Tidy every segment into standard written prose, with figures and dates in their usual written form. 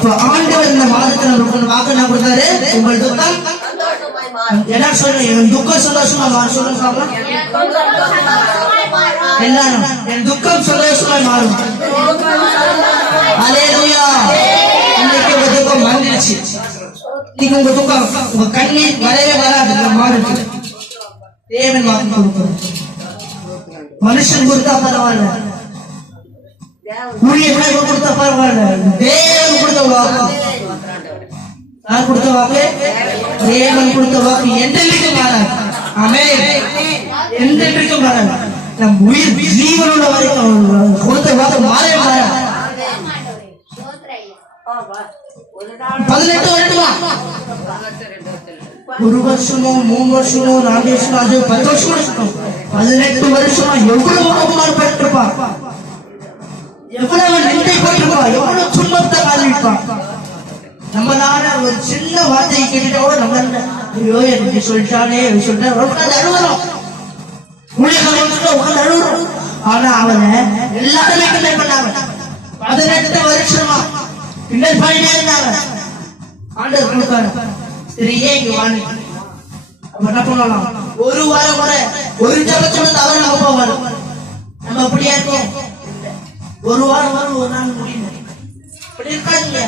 அப்ப ஆண்டவர் இந்த மாதத்துல நமக்கு வாக்கு என்ன கொடுத்தாரு? உங்கள் துக்கம் என்ன சொல்லுங்க, என் துக்கம் சந்தோஷமா சொல்லுங்க எல்லாரும். என் துக்கம் சந்தோஷமா மாறும். அல்லேலூயா. இன்னைக்கு உங்க துக்கம் மறந்துடுச்சு. நீங்க உங்க துக்கம் உங்க கண்ணீர் வரவே வராது, மாறுது. தேவன் வாக்கு கொடுப்பார். மனுஷன் கொடுத்தா பரவாயில்ல, ஊழியர்கள் கொடுத்தா பரவாயில்ல, தேவன் கொடுத்த வாக்கு. நான் கொடுத்த வாக்கு, தேவன் கொடுத்த வாக்கு என்றைக்கும் மாறாது. ஆமென். என்றைக்கும் மாறாது. நம் உயிர் ஜீவனோட வரைக்கும் கொடுத்த வாக்கு மாறவே மாறாது. 18 வருடமா, 1 வருஷமோ 3 வருஷமோ 4 வருஷமோ அது 10 வருஷம் இருக்கணும். 18 வருஷமா எவ்வளவு அவமானப்பட்டிருப்பா, எவ்வளவு நிந்தை போட்டிருப்பா, எவ்வளவு துன்பத்தை காலிருப்பான். நம்ம நாட ஒரு சின்ன வார்த்தையை கேட்டுட்டா கூட நம்ம ஐயோ எனக்கு சொல்லிட்டானே சொல்லிட்டா உட்காந்து அழுவரும். உட்காந்து அழுவரும். ஆனா அவனை எல்லாருமே கிண்டல் பண்ணாங்க. 18 வருஷமா கிண்டல் பண்ணிட்டே இருந்தாங்க. ஆண்டவர் கொடுத்தாரு. சரியே இங்க வாங்க. என்ன பண்ணலாம்? ஒரு வாரம் வர ஒரு ஜபத்தோட தவறு நம்ம போவாரு. நம்ம அப்படியா இருக்கோம்? ஒரு வாரம் வரும், ஒரு நாள் முடியல. அப்படி இருக்காதீங்க.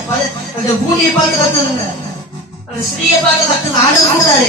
அந்த பூமியை பார்த்து கத்துங்க, அந்த ஸ்ரீயை பார்த்து கத்துங்க. ஆண்டவர் கொடுத்தாரு.